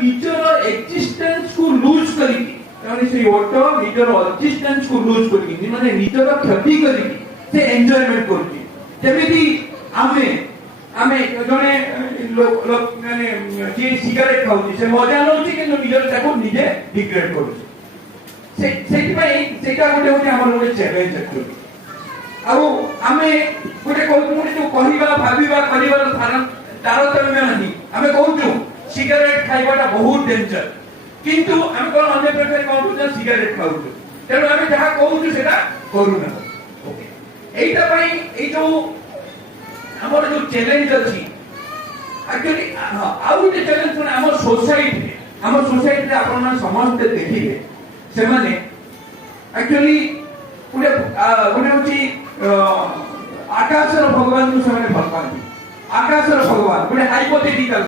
ନିଜର ଏକ୍ଜିଷ୍ଟେନ୍ସ କୁ ଲୁଜ କରିକି ସେମାନେ ସେଇ ଓଟ ନିଜର ଏକ୍ଜିଷ୍ଟେନ୍ସ କୁ ଲୁଜ କରିକି ମାନେ ନିଜର କ୍ଷତି କରିକି ସେ ଏନ୍ଜୟମେଣ୍ଟ କରୁଛି। ଯେମିତି ଆମେ ଆମେ ଜଣେ ମାନେ ଯିଏ ସିଗାରେଟ ଖାଉଛି ସେ ମଜା ନେଉଛି କିନ୍ତୁ ନିଜର ତାକୁ ନିଜେ ରିଗ୍ରେଟ କରୁଛି। ସେଇଥିପାଇଁ ସେଇଟା ଗୋଟେ ହଉଛି ଆମର ଗୋଟେ ଚ୍ୟାଲେଞ୍ଜ ଆକ୍ଚୁଆଲି। ଆଉ ଆମେ ଗୋଟେ କହୁଛୁ ଯୋଉ କହିବା ଭାବିବା କରିବାର ତାରତମ୍ୟ ନାହିଁ। ଆମେ କହୁଛୁ ସିଗାରେଟ ଖାଇବାଟା ବହୁତ ଡେଞ୍ଜର, କିନ୍ତୁ ଆମେ କଣ ଅନ୍ୟ ପ୍ରକାର କଣ କରୁଛୁ ସିଗାରେଟ ଖାଉଛୁ, ତେଣୁ ଆମେ ଯାହା କହୁଛୁ ସେଟା କରୁନା। এইটা ପାଇଁ এই ଯୋଉ ଆମର ଯୋଉ ଚ୍ୟାଲେଞ୍ଜ ଅଛି ଆକ୍ଚୁଆଲି ଆଉ ଗୋଟେ ଚ୍ୟାଲେଞ୍ଜ ମାନେ ଆମ ସୋସାଇଟିରେ ଆପଣମାନେ ସମସ୍ତେ ଦେଖିବେ ସେମାନେ ଆକ୍ଚୁଆଲି ଗୋଟେ ହଉଛି ଆକାଶର ଭଗବାନଙ୍କୁ ସେମାନେ ଭଲ ପାଆନ୍ତି। ଆକାଶର ଭଗବାନ ଗୋଟେ ହାଇପୋଥେଟିକାଲ